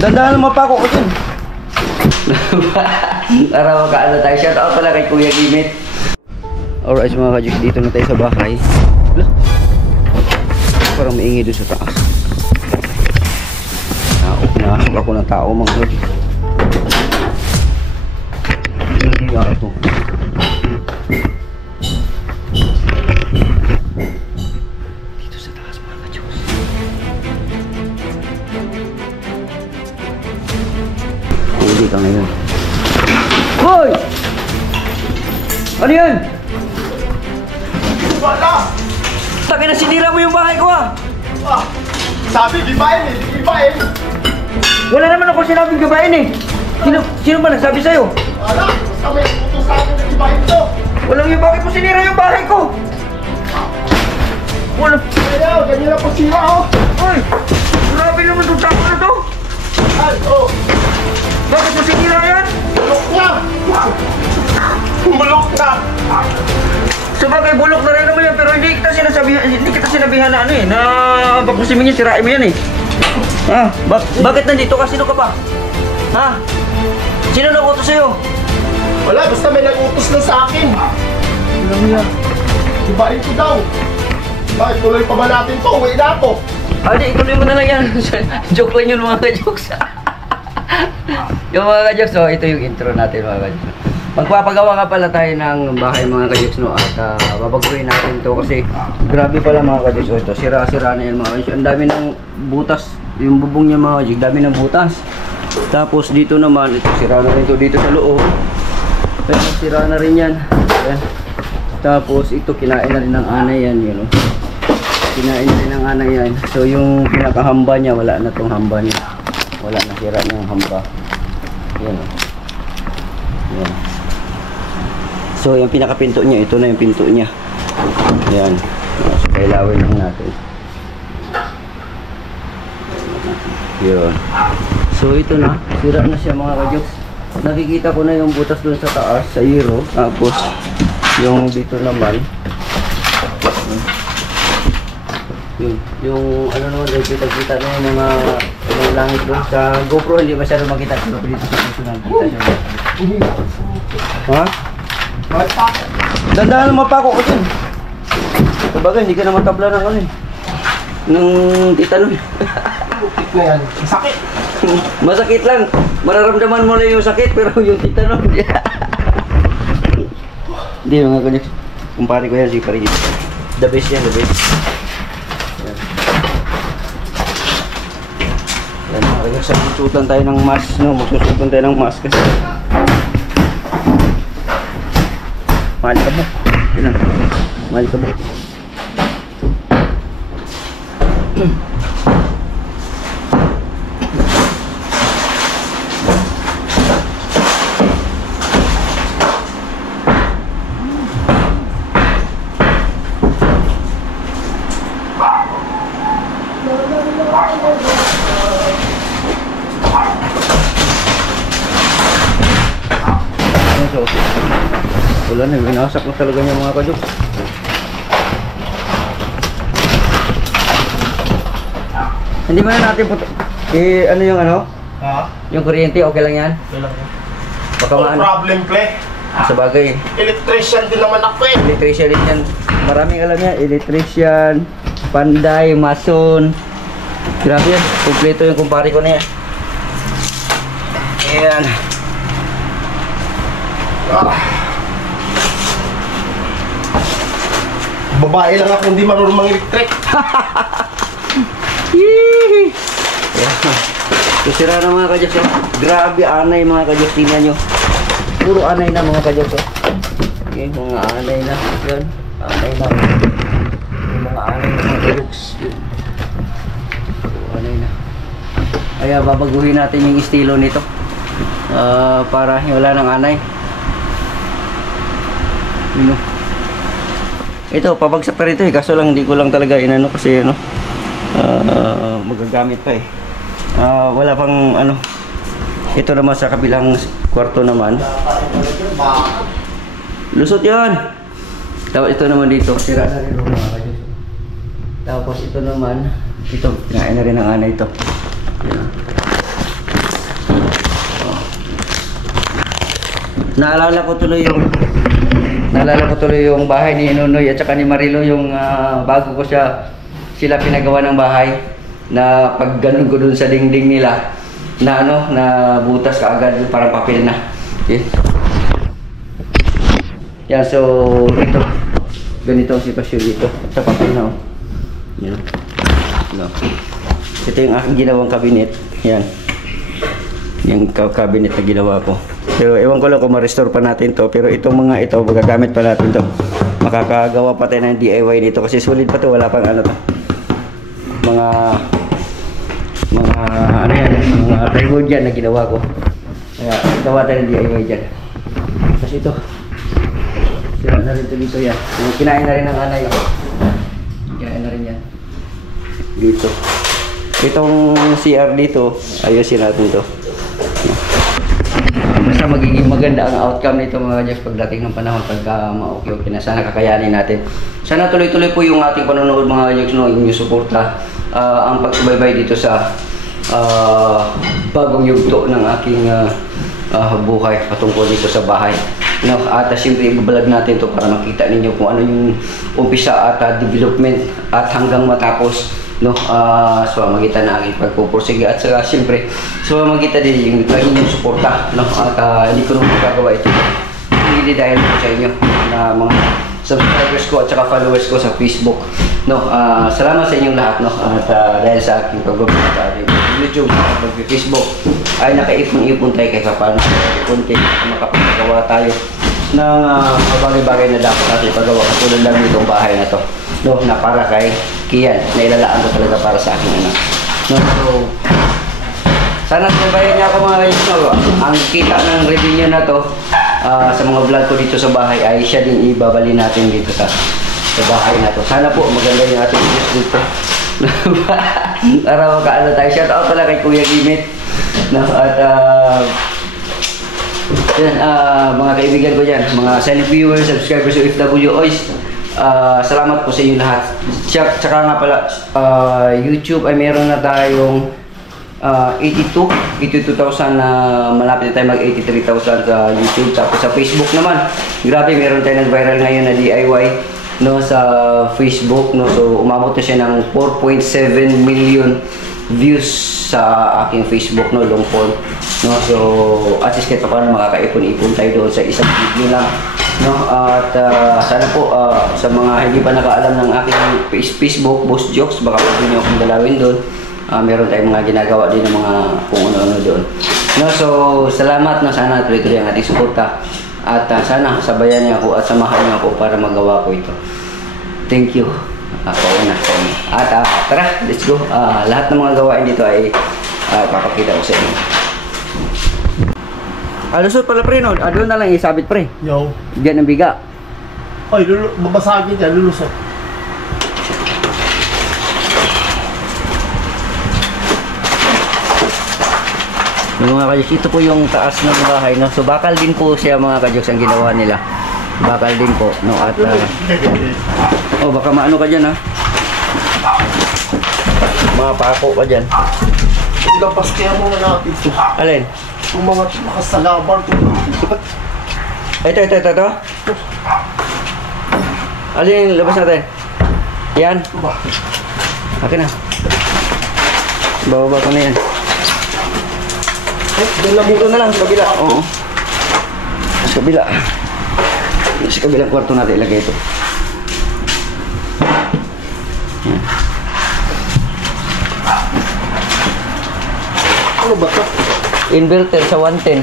Dandahan naman pa ako dyan. Para makaano tayo. Shout out pala kay Kuya Gimit. Alright mga kajuks, dito na tayo sa bahay. Parang maingay doon sa taas. Nakasok ako ng tao mga kajuks. Hindi nga ito. Dito sa taas mga kajuks. Hindi ka ngayon. Hoy! Ano yan? Wala! Taki na sinira mo yung bahay ko ah! Ah, sabi, gibain eh, gibain! Wala naman ako sinabing gabain eh! Sino ba nagsabi sa'yo? Wala! Basta may utos sa akin na gibain to! Walang yung bakit mo sinira yung bahay ko? Wala! Kaya, ganyan lang po sila oh! Uy! Grabe naman itong tao na to! Ay, oh! Bakit mo sinira yan? Bulok na! Bulok na! Sabagay bulok na rin naman yan pero hindi kita sinabihan na ano eh na pag gusto sirain mo yan eh. Ha? Bakit nandito ka? Sino ka ba? Ha? Sino nag-utos sa'yo? Wala, basta may nag-utos na sa akin! Alam niya. Gibain ko daw! Bakit tuloy pa ba natin to? Uwi na ako! Hindi, ituloy mo na lang yan. Joke lang yun mga ka-jokes. Yung mga ka-jokes, so ito yung intro natin mga ka-jokes. Magpapagawa ka pala tayo ng bahay mga ka-jokes, no? At babaguhin natin to kasi grabe pala mga ka-jokes. Ito, sira-sira na yan mga ka-jokes. Ang dami ng butas, yung bubong niya mga ka-jokes, dami ng butas. Tapos dito naman, ito sira na rin ito dito sa loob. Pero sira na rin yan. Ayan. Tapos ito kinain na rin ng anay yan, yun, no? Kinain na rin ng anay yan. So yung pinakahamba niya, wala na tong hamba niya. Wala na, sira na yung hamba. Yan, no? Yan. So yung pinakapinto niya, ito na yung pinto niya. Yan. So kailawin lang natin. Yun. So ito na, sira na siya mga ka-jokes. Nakikita ko na yung butas dun sa taas, sa hero. Tapos yung dito naman. Yung ano naman, kita-kita na yung mga langit doon. Sa GoPro hindi masyado makita. Pero dito sa dito nakikita siya. Ha? Dandahan naman pa ako dyan. Sabagay, hindi ka naman tabla ng ano eh. Ng titanon. Yan, sakit! Masakit lang. Mararamdaman mo lang yung sakit pero yung titanon. Hindi mga kanyang. Kumpare ko yan si Paris. The best yan, the best. Yan. Yan mga kanyang. Magsusutan tayo ng mask, no? Magsusutan tayo ng mask kasi mahal ka ba? Yun na. Mahal ka ba? Wala na, winasak na talaga niya mga ka-jokes. Hindi ba na natin ano yung ano? Ha? Yung kuryente, okay lang yan? Okay lang yan. Baka No maano? problem, ple. Sa bagay. Electrician din naman ako eh. Electrician din yan. Maraming alam yan. Electrician, panday, mason. Grabe yan. Kompleto yung kumpare ko na yan. Ayan. Babae lang ako, hindi marunong mag-electric. So sira na mga ka-jokes. Grabe anay mga ka-jokes. Tingnan nyo. Puro anay na mga ka-jokes. Okay, mga anay na. Yan. Anay na. Yung mga anay na mga ka-jokes. Puro anay na. Kaya babaguhin natin yung estilo nito. Para wala ng anay. Yun, ito, pabagsak pa rito eh. Kaso lang hindi ko lang talaga inano kasi ano. Magagamit pa eh. Wala pang ano. Ito naman sa kabilang kwarto naman. Lusot yan. Tapos ito naman dito. Sira na rin mga ka-jokes. Tapos ito naman. Ito, kinain na rin ang anay ito. Yan. Naalala ko tuloy yung bahay ni Nunoy at saka ni Marilo, yung bago ko sila pinagawa ng bahay, na pag ganun ko dun sa dingding nila na na butas kaagad, parang papel na. Okay. Yan, so ito, ganito ang sitwasyon dito sa papel na. Yan. No. Ito yung aking ginawang cabinet. Yan. Yung cabinet na ginawa ko. Pero ewan ko lang kung ma-restore pa natin to. Pero itong mga ito, magagamit pa natin to. Makakagawa pa tayo ng DIY dito. Kasi sulit pa to, wala pang ano to. Mga ano yan, mga plywood yan na ginawa ko. Kaya gawa tayo ng DIY dyan. Tapos ito, sira na rin ito dito yan. Kinain na rin ng anay. Kinain na rin yan. Dito. Itong CR dito, ayusin natin to. Basta magiging maganda ang outcome nito mga Diyos pagdating ng panahon, pagka ma-okay na. Sana kakayanin natin. Sana tuloy-tuloy po yung ating panonood mga Diyos, no, inyong suporta. Ang pagsubaybay dito sa bagong yugto ng aking buhay patungkol dito sa bahay. No, at siyempre ibabalag natin to para makita ninyo kung ano yung umpisa at development at hanggang matapos, no, sa magitan na aking pagpupursige at saka siyempre sa magitan din yung inyong suporta, no, at hindi ko nung magagawa ito hindi dahil po sa inyo na mga subscribers ko at saka followers ko sa Facebook, no. Salamat sa inyong lahat, no, at dahil sa aking pag-vlog sa ating YouTube at Facebook ay nakaipon-ipon tayo kahit paano content makapagawa tayo ng bagay-bagay na dapat natin pagawa, katulad lang itong bahay na to, no, na para kay Kian, na ilalaan ko talaga para sa aking anak, no. So sana sabayan niya ako mga guys, no. Ang kita ng revenue na to sa mga vlog ko dito sa bahay ay siya din ibabali natin dito sa bahay na to. Sana po maganda yung ating views dito. Para makaano tayo. Shout out pala kay Kuya Gimit, no, at yan, mga kaibigan ko dyan, mga silent viewers, subscribers, OFWOs, salamat po sa inyo lahat. Tsaka nga pala, YouTube ay meron na tayong 82,000 na malapit na tayo mag 83,000 sa YouTube. Tapos sa Facebook naman, grabe, meron tayo nag-viral ngayon na DIY, no, sa Facebook, no. So umabot na siya ng 4.7 million views sa aking Facebook, no, long form, no. So at least kahit paano makakaipon-ipon tayo doon sa isang video lang, no. At sana po sa mga hindi pa nakaalam ng aking Facebook, Boss Jokes, baka pwede nyo akong dalawin doon. Meron tayong mga ginagawa din ng mga kung ano-ano doon, no. So salamat, no. Sana tuloy-tuloy ang ating suporta at sana sabayan niyo ako at samahan niyo ako para magawa ko ito. Thank you. Ako na. At tara, let's go. Lahat ng mga gawain dito ay papakita ko sa inyo. Lusot pala pre, no? Doon na lang isabit pre. Yo. Diyan ang biga. Ay, babasagin yan, lulusot. Yung mga kajoks, ito po yung taas ng bahay, no? So bakal din po siya mga kajoks ang ginawa nila. Bakal din po, no. At oh, baka maano ka dyan, ha? Mga pako ka dyan. Labas kaya mga natin ito. Alin? Yung mga nakasalabar ito. Ito. Alin yung labas natin? Yan. Akin na. Bababa ko na yan. Dito na lang, sa kabila. Oo. Sa kabila. Sa kabilang kwarto natin ilagay ito. Yan. Ano ba ito? Inverter sa 110.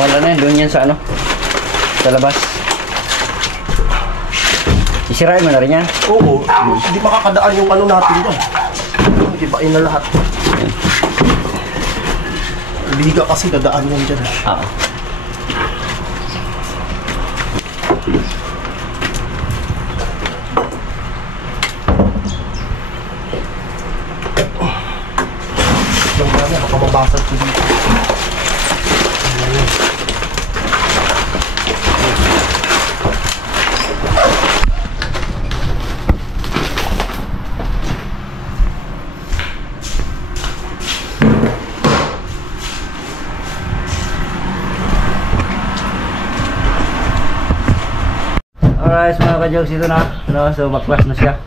Wala na yan, doon yan sa ano, sa labas. Isirain mo na rin yan. Oo, hindi makakadaan yung ano natin dyan. Hindi ba na lahat? Liga kasi dadaan yan dyan. Oo. Yung mga baka Pasok ko dito. Alright, mga ka-jokes, ito na. No, so, baklas na siya.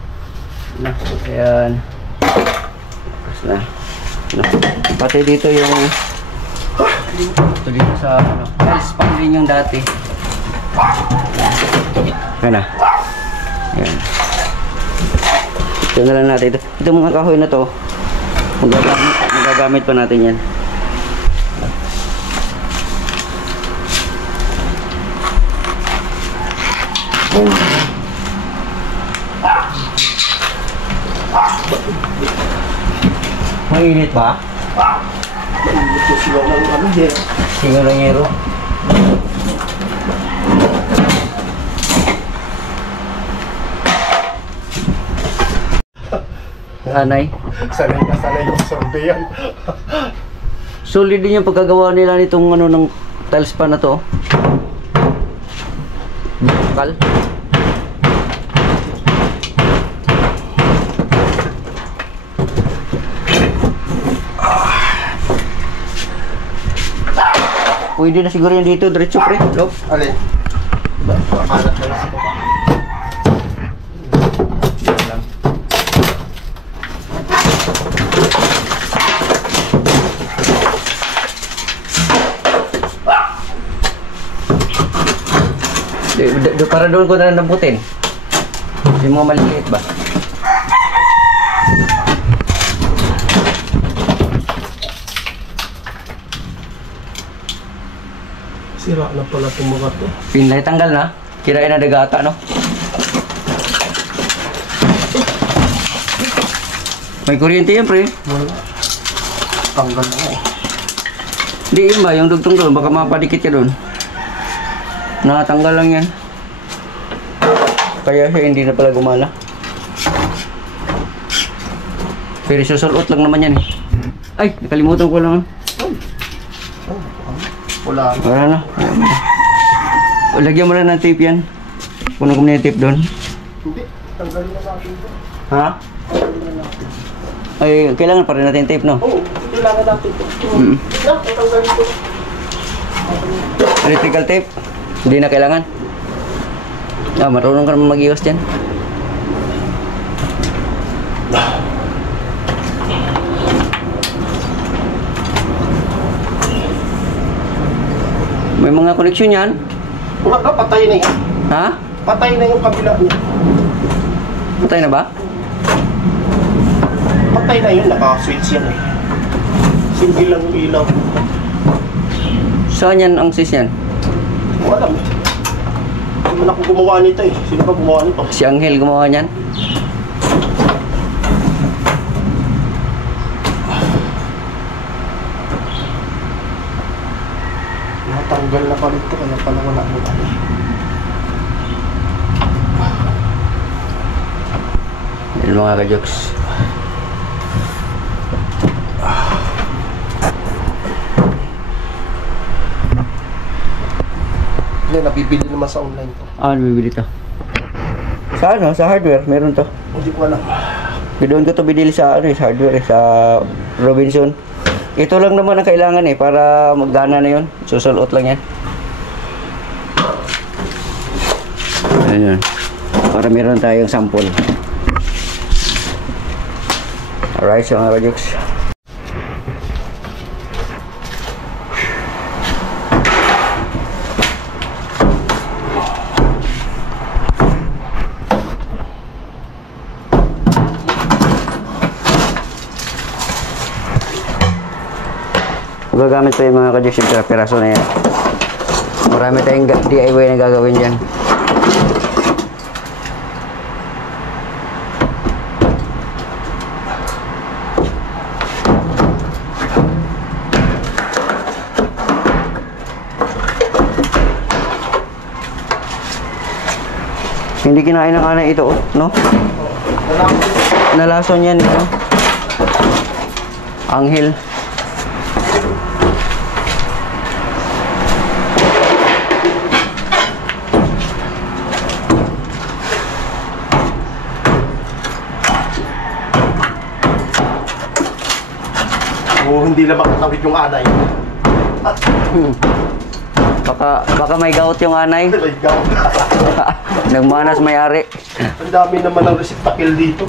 No, ayan. Baklas na. No. Pati dito yung ito dito sa ano, tiles pang din yung dati. Ayan na. Ayan. Ito na lang natin. Ito mga kahoy na to, magagamit pa natin yan. Mainit ba? Mainit ko siya ng ano din. Singo ng yero. Anay. Sanay na sanay yung survey yan. Solid din yung pagkagawa nila nitong ano ng tiles pa na to. Bakal. Pwede na siguro yung dito, diretso pre. Look. Alin? Makalat na lang sa baba. Para doon ko na lang namputin. Yung mga maliliit ba? Sira na pala itong mga to. Pinlay tanggal na. Kirain na dagata, no? May kuryente yan, pre. Wala. Tanggal na eh. Hindi yun ba? Yung dugtong doon. Baka mapadikit ka doon. Nakatanggal lang yan. Kaya siya hindi na pala gumana. Pero susulot lang naman yan eh. Ay, nakalimutan ko lang. Wala. Wala na. Lagyan mo na ng tape yan. Puno ko na yung tape doon. Hindi. Tanggalin na natin ito. Ha? Tanggalin na natin. Ay, kailangan pa rin natin tape, no? Oo. Kailangan natin ito. Tanggalin ito. Electrical tape? Hindi na kailangan. Ah, marunong ka naman mag-iwas dyan. May mga koneksyon yan. Wala, patay na yan. Ha? Patay na yung kabila niya. Patay na ba? Patay na yun, naka-switch yan eh. Single lang yung ilaw. Saan yan ang sis yan? Wala. Hindi man ako gumawa nito eh. Sino ba gumawa nito? Si Angel gumawa niyan. Natanggal na pala ito, kaya pala wala mo ano. Yan mga ka-jokes. Hindi, nabibili naman sa online to. Ah, bibili to. Sa ano? Sa hardware, meron to. Hindi ko alam. Doon ko to binili sa ano, sa hardware, sa Robinson. Ito lang naman ang kailangan eh, para maggana na yun. Susulot lang yan. Ayan. Para meron tayong sample. Alright, so mga ka-jokes. Gagamit pa yung mga ka-jokes yung piraso na yan. Marami tayong DIY na gagawin dyan. Hindi kinain ng anay ito, no? Nalason yan, no? Anghel. O hindi lang makatawid yung anay. Baka may gout yung anay. May gout. Nagmanas may-ari. Ang dami naman ng receptacle dito.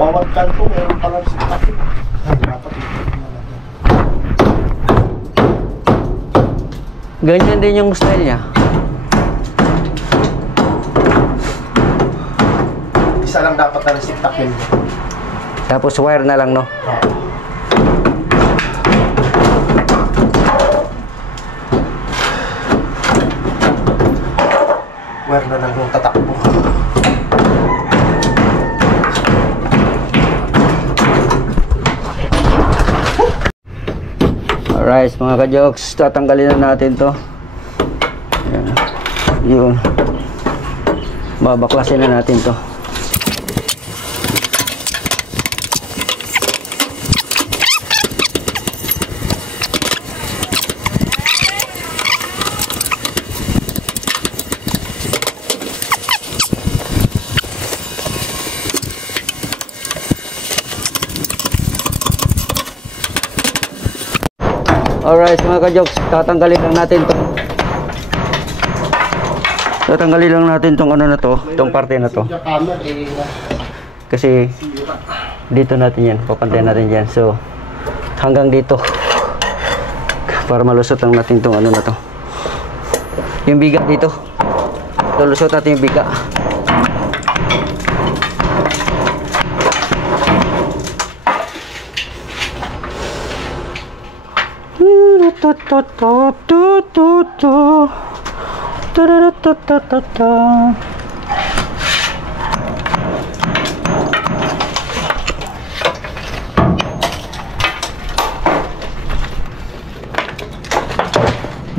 Bawat kanto, meron palang receptacle. Ay, dapat ito. Ganyan din yung style niya. Isa lang dapat ang receptacle. Tapos wire na lang, no? Wire na lang yung tatakbo. Alright, mga ka-jokes, tatanggalin na natin to. Ayan. Yun. Babaklasin na natin to. Alright, mga ka-jokes, tatanggalin lang natin to. Tatanggalin lang natin tong ano na to, tong parte na to. Kasi dito natin yan, papantayin natin yan. So, hanggang dito. Para malusot lang natin tong ano na to. Yung biga dito. Lulusot natin yung biga.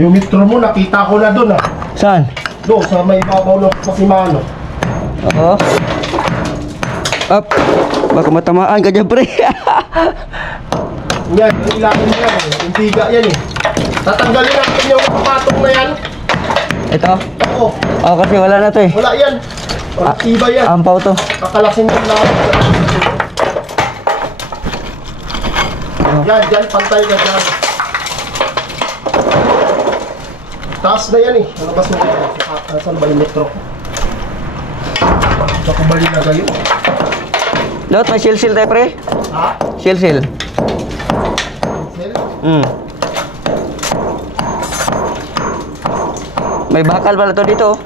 Yung metro mo, nakita ko na doon ah. Saan? Doon, sa may babaw ng Pasimano. Oo. Up. Baka matamaan ka dyan, pre. Yan, yung ilalim yan eh. Yung biga yan eh. Tatanggalin natin yung patong na yan. Ito? Oo. Oh, kasi wala na to eh. Wala yan. Walang tiba yan. Ampaw to. Kakalasin yung lahat. Yan, dyan, pantay ka dyan. Taas na yan eh. Nalabas mo yan. Saan ba yung metro? Sa kubali na kayo. Lot, may seal-seal tayo, pre. Ha? Seal-seal. Sel? May bakal pala to dito.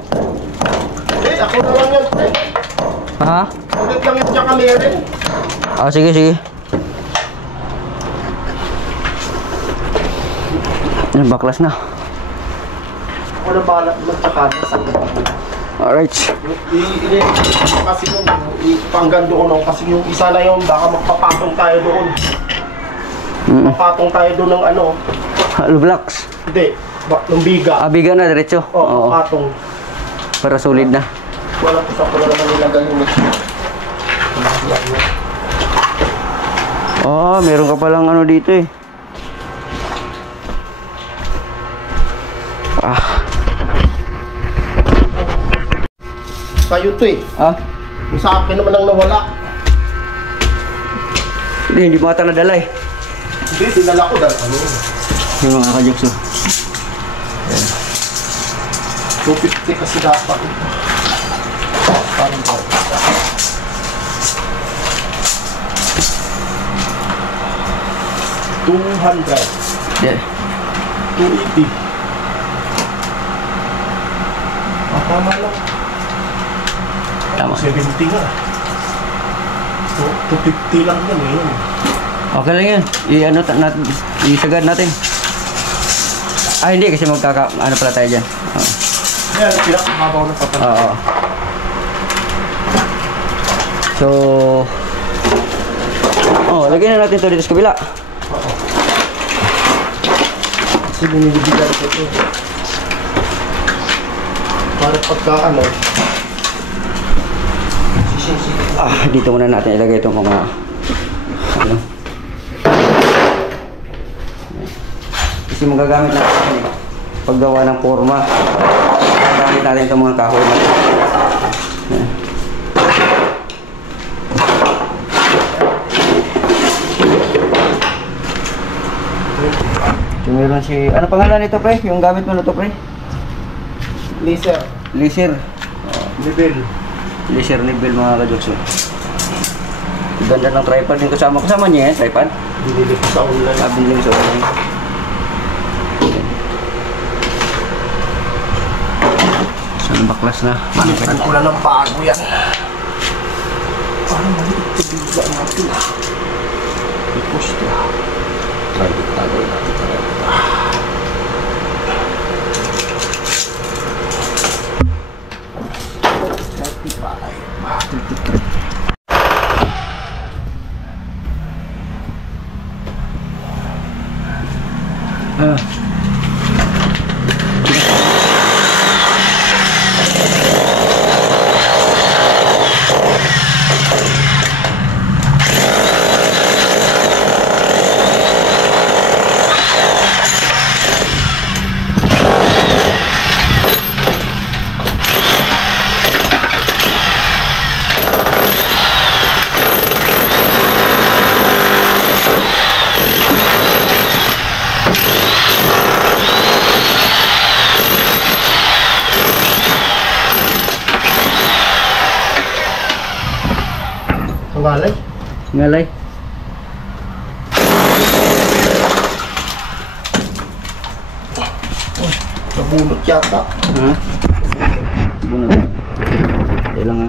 Eh, ako na lang yan. Eh. Ha? Ulit lang yan dyan kami rin. Ah, sige, sige. Yan, baklas na. Ako na bahala magtsaka na sa Alright. kasi yung ipanggan doon kasi yung isa na yun baka magpapatong tayo doon. Magpapatong tayo doon ng ano. Hollow blocks. Hindi, ng biga. Ah, biga na, diretso. Oo, patong. Para solid na. Wala ko sa pala naman nilagay yun. Oh, meron ka palang ano dito eh. Kayo to eh. Ah? Yung sa akin naman ang nawala. Hindi mo ata nadala eh. Hindi, dinala ko dahil ano yun. Yung mga ka-jokes oh. 250 kasi dapat ito. Parang ba? 200. Yeah. 280. Tama lang. Tama. 70 nga. So, 250 lang yan eh. Okay lang yan. I-sagad natin. Ah, hindi kasi ano pala tayo dyan. Oo. Yan, pinakamabaw na papan. Oo. So, lagyan na natin ito dito sa kabila. Kasi binibigyan ko ito. Para pagka ano, Dito muna natin ilagay itong mga ano. Kasi magagamit natin paggawa ng forma. Gagamit natin itong mga kahoy natin. Meron si, ano pangalan nito pre? Yung gamit mo na to pre? laser, Laser. level. Laser level mga kajokso. Ganda ng tripod din kasama. Kasama niya yan, tripod? Binili ko sa online. Binili sa online. Saan baklas na? Panitan ko lang ng bago yan. Parang maliit ito bigla natin. I-push ito. Tago natin talaga. Ngalay? Ngalay. Nabunot yata. Ha? Bunod. Kailang ha.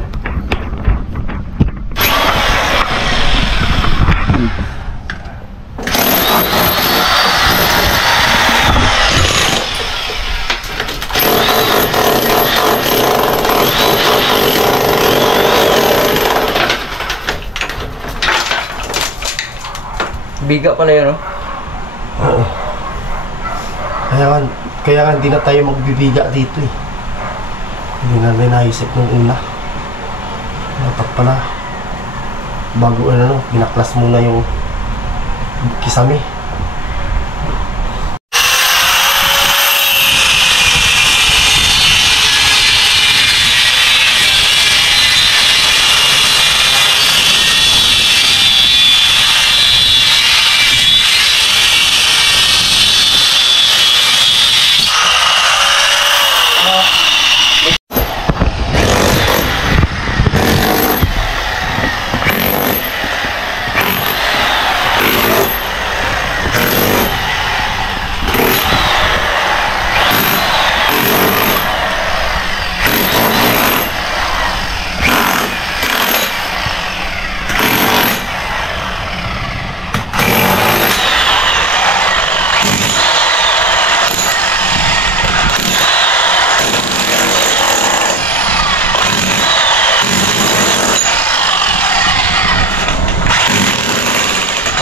Biga pala yun, no? Oo. Kaya nga hindi na tayo magbibiga dito eh. Hindi na naisip nung una. Dapat pala bago ano, binaklas muna yung kisame.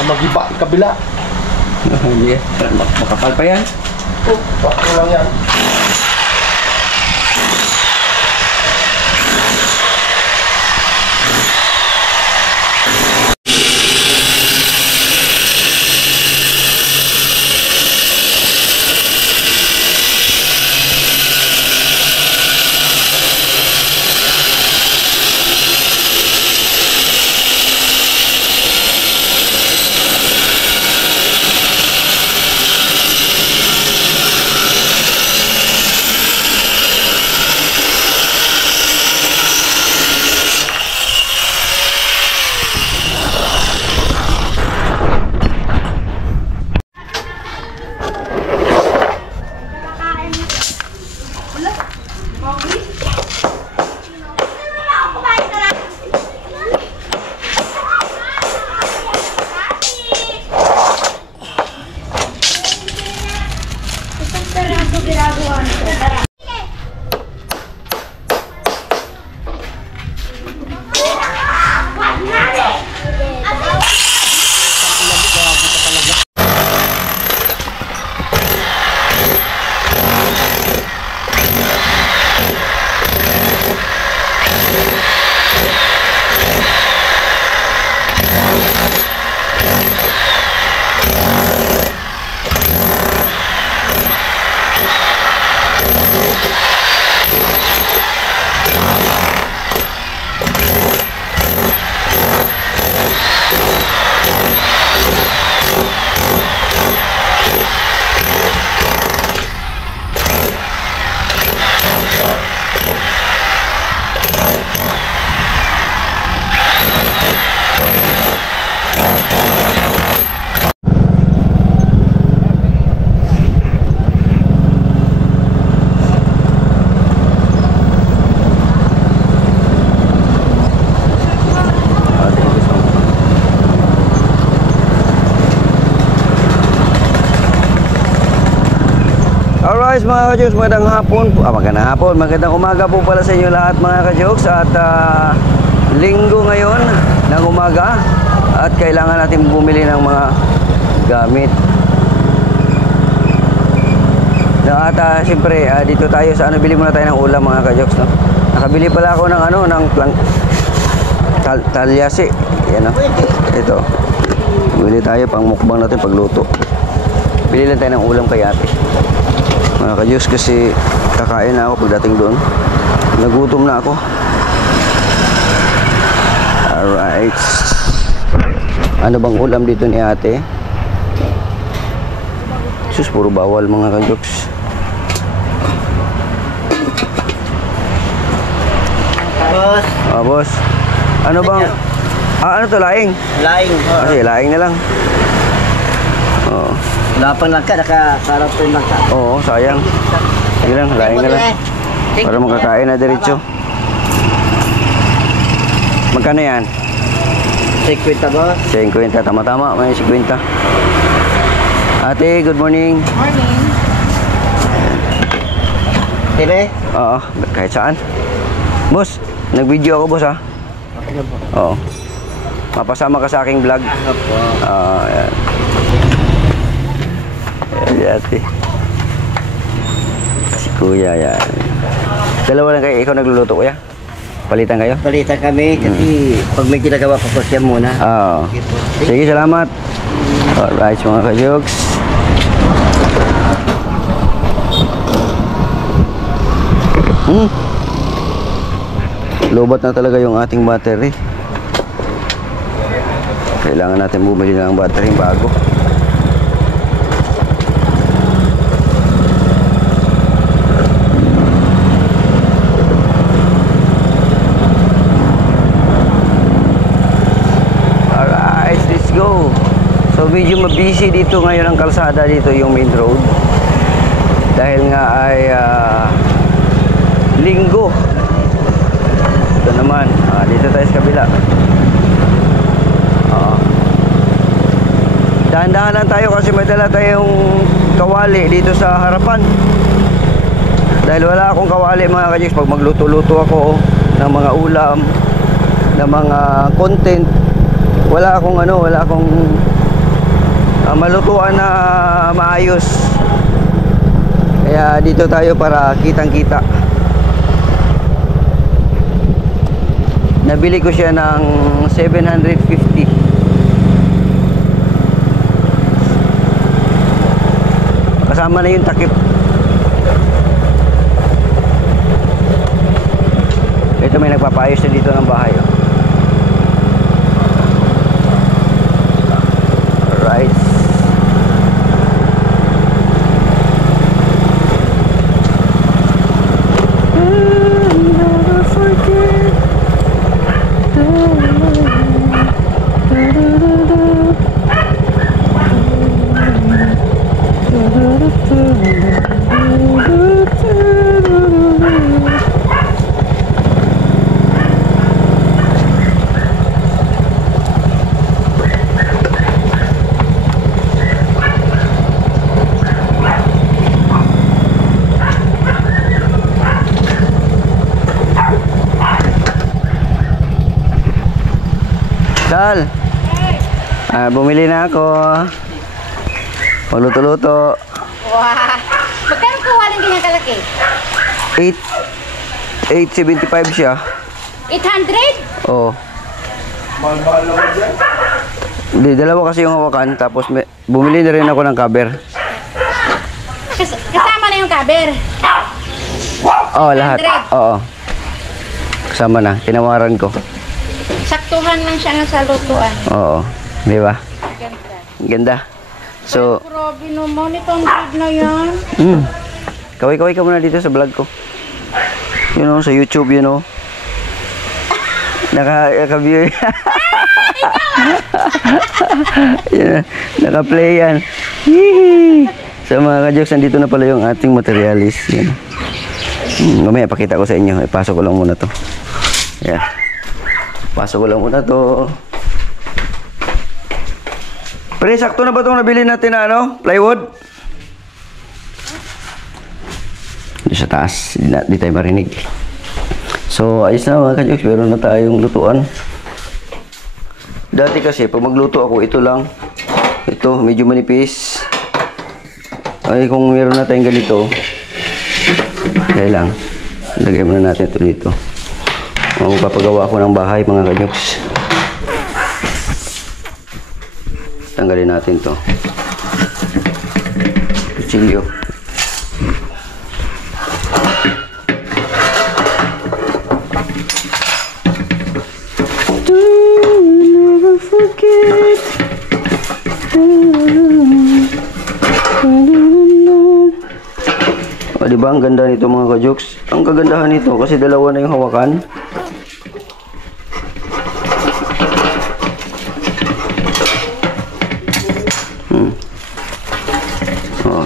Mag-iba ang kabila. Hindi, makapal pa yan. Oh, bakit lang yan? Alright mga ka-jokes, magandang hapon. Magandang hapon, magandang umaga po pala sa inyo lahat mga ka-jokes. At linggo ngayon ng umaga. At kailangan natin bumili ng mga gamit. At siyempre, dito tayo sa bili muna tayo ng ulam mga ka-jokes, no? Nakabili pala ako ng ng talyasi. Yan, no? Ito. Bili tayo pang mukbang natin pagluto. Bili lang tayo ng ulam kay ate. Mga ka-jokes, kasi kakain na ako pagdating doon. Nagutom na ako. Alright. Ano bang ulam dito ni ate? Sus, puro bawal mga ka-jokes. Boss. Boss. Ano bang... ano to, laing? Laing. Kasi laing na lang. Oo. Lapang lang ka, nakakarapin lang ka. Oo, sayang. Sige lang, laing na lang. Para makakain na diretso. Magkano yan? 50 boss. 50, tama-tama. May 50. Ate, good morning. Morning. Tire? Oo, kahit saan. Boss, nag-video ako, boss, ha? Okay na po. Oo. Mapasama ka sa aking vlog. Opo. Ayan. Ayan, ate. Si kuya, yan. Dalawa lang kayo. Ikaw nagluluto, kuya? Palitan kayo? Palitan kami kasi pag may ginagawa pa po siya muna. Oo. Okay po. Sige, salamat. Alright, mga ka-jokes. Lobat na talaga yung ating battery. Kailangan natin bumili ng battery bago. Alright, let's go. So medyo mabisi dito ngayon ang kalsada dito, yung main road. Dahil nga ay linggo. Ito naman, dito tayo sa kabila. Dahan-dahan lang tayo kasi may dala tayong kawali dito sa harapan. Dahil wala akong kawali mga ka-jokes, pag magluto-luto ako ng mga ulam, ng mga content, wala akong malutuan na maayos. Kaya dito tayo para kitang-kita. Nabili ko siya ng 750. Kasama na yung takip. Ito, may nagpapayos na dito ng bahay. Alright. Sal, bumili na ako. Paluto-luto. Wow. Magkano po walang ganyan kalaki? 875 siya. 800? Oo. Mahal-mahal naman dyan. Hindi, dalawa kasi yung hawakan. Tapos bumili na rin ako ng cover. Kasama na yung cover? Oo, lahat. 100? Oo. Kasama na. Tinawaran ko. Saktuhan lang siya nga sa lutuan. Oo. Di ba? Ganda. Ganda. So, Grabe naman, 800 na yan. kaway-kaway ka muna dito sa vlog ko. You know, sa YouTube, you know. Naka-view. Naka-play yan. Sa mga ka-jokes, nandito na pala yung ating materialis. Yan. Mamaya, pakita ko sa inyo. Ipasok ko lang muna to. Yan. Pasok ko lang muna to. Pre, sakto na ba itong nabili natin na plywood? sa taas. Di tayo marinig. So, ayos na mga kajoks. Meron na tayong lutuan. Dati kasi, pag magluto ako, ito lang. Ito, medyo manipis. Ay, kung meron na tayong ganito, kaya lang. Lagay muna natin ito dito. Magpapagawa ako ng bahay mga kajoks. Tanggalin natin to. Kutsilyo. Never forget. O, diba ang ganda nito mga kajoks? Ang kagandahan nito kasi dalawa na yung hawakan. Oh.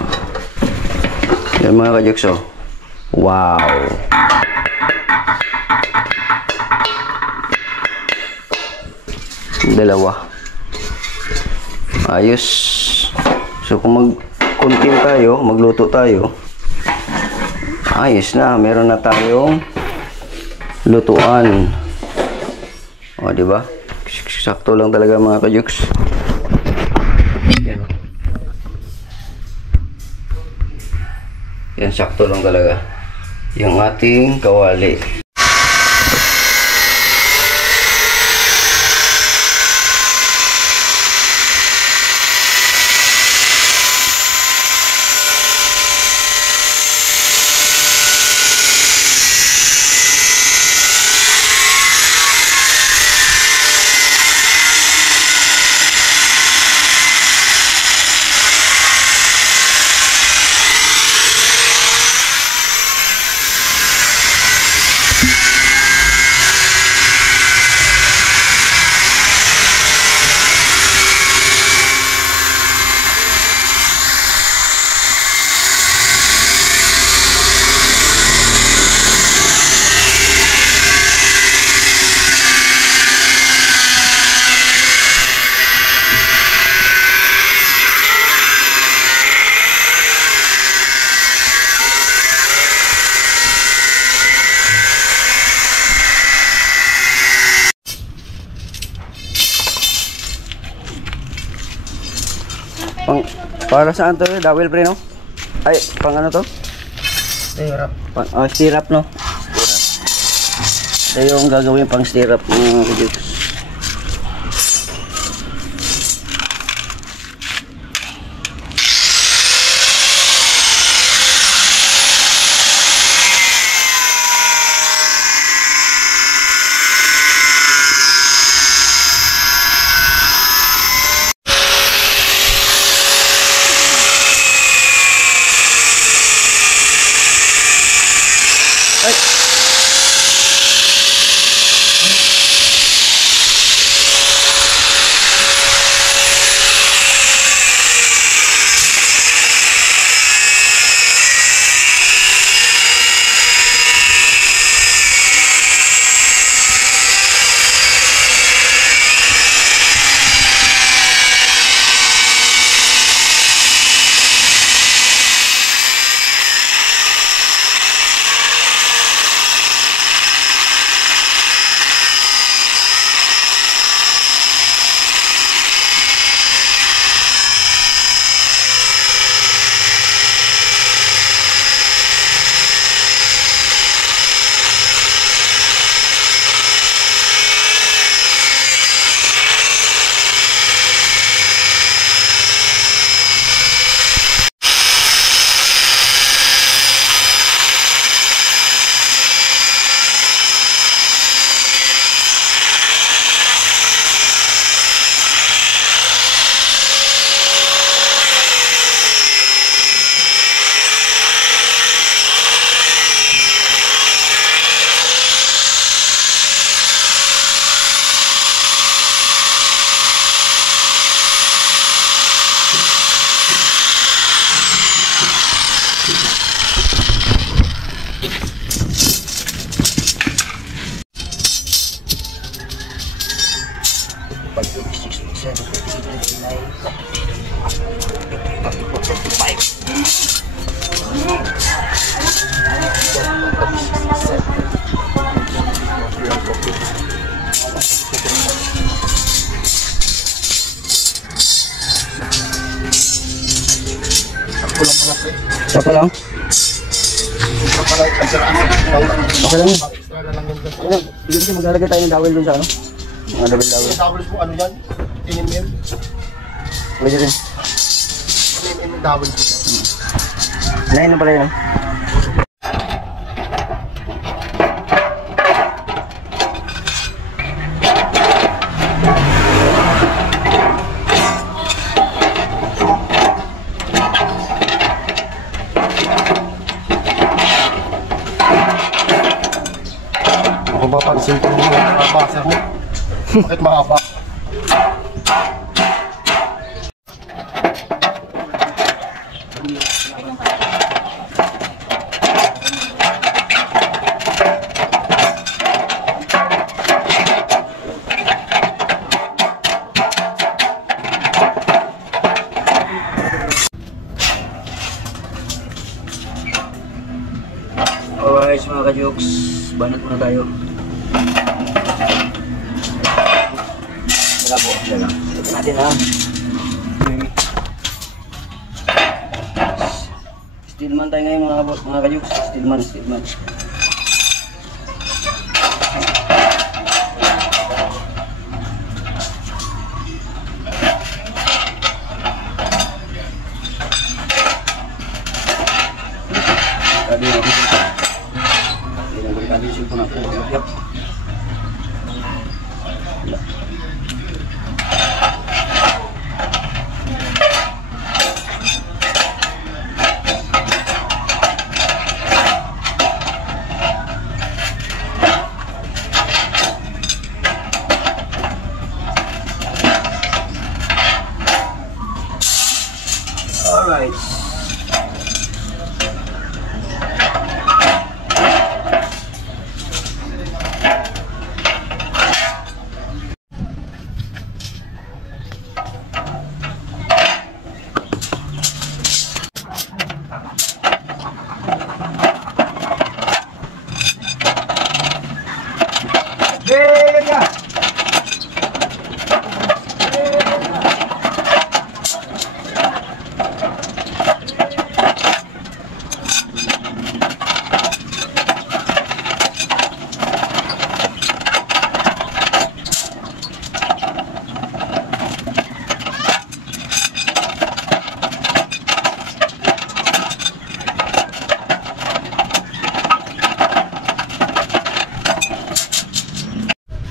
Yan mga kajoks, oh. Wow. Dalawa. Ayos. So kung mag-content tayo, magluto tayo, ayos na, meron na tayong lutuan. O, di ba? Sakto lang talaga mga kajoks. Yan. Yan, sakto lang talaga. Yung ating kawali. Para saan to? Dawel pre, no? Ay, pang ano to? Stirrup. Stirrup, no? Ito yung gagawin pang stirrup mga kajoks. Sakto lang pala pre. Saka lang. Sakto pala Okay lang yun. extra na lang yun. Ayun, sige, maglalagay tayo ng dawel dun sa ano. Mga dawel-dawel. Yung doubles mo ano yan? 10mm? Pwede rin. 10mm yung doubles mo. Lain na pala yun. Ako ba pansin ko yung mga baser mo? Bakit mahaba? Alright mga ka-jokes, banat muna tayo. Wala po, wala lang. Ito natin ha. Okay. Steelman tayo ngayon mga ka-jokes. Steelman. Tadi ako dito. Tadi ko na po. Yep. Alright.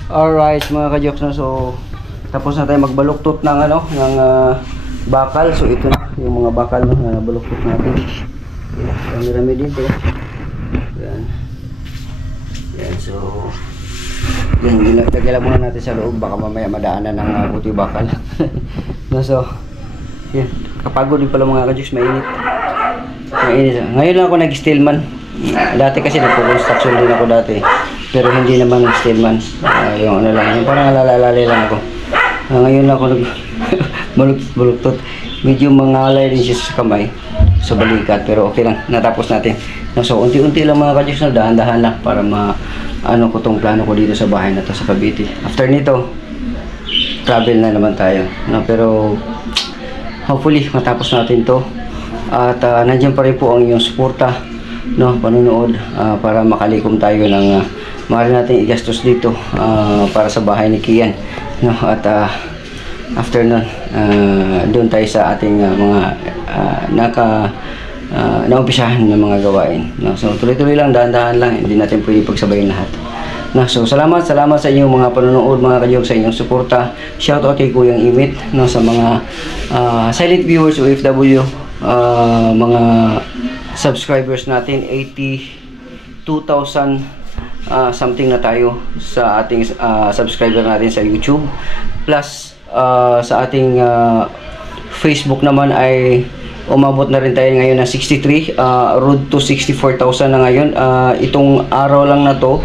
Alright mga ka-jokes na, so tapos na tayo magbaluktot ng ano, ng bakal. So ito na yung mga bakal no, na nabaluktot natin. Rami-rami dito. Yan. Yan, so yan, ilagay muna natin sa loob, baka mamaya madaanan ng puti bakal. No, so yan, kapagod din pala mga ka-jokes, mainit. Ngayon lang ako nag-steelman. Dati kasi nagpo-construction din ako dati. Pero hindi naman steelman. Yung ano lang, yung parang alalalay lang ako. Ngayon ako baluktot. Medyo mangalay din siya sa kamay, sa balikat, pero okay lang, natapos natin. So unti-unti lang mga ka-jokes na, dahan-dahan lang para ano ko tong plano ko dito sa bahay na to sa Cavite. After nito, travel na naman tayo. No, pero hopefully matapos natin to. At nandiyan pa rin po ang inyong suporta, no, panunood, para makalikom tayo ng maaari natin igastos dito para sa bahay ni Kian, no, at after nun doon tayo sa ating mga naumpisahan ng mga gawain, no. So tuloy-tuloy lang, dahan-dahan lang, hindi natin pwede pagsabayin lahat, no. So salamat sa inyong mga panonood mga ka-jokes, sa inyong suporta. Shoutout kay Kuyang Imit, no, sa mga silent viewers, OFW, mga subscribers natin, 82,000 something na tayo sa ating subscriber natin sa YouTube, plus sa ating Facebook naman ay umabot na rin tayo ngayon ng 63, road to 64,000 na ngayon. Itong araw lang na to,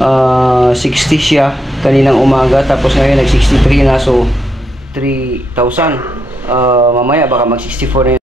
60 siya kaninang umaga, tapos ngayon nag 63 na, so 3,000. Mamaya baka mag 64 na yun.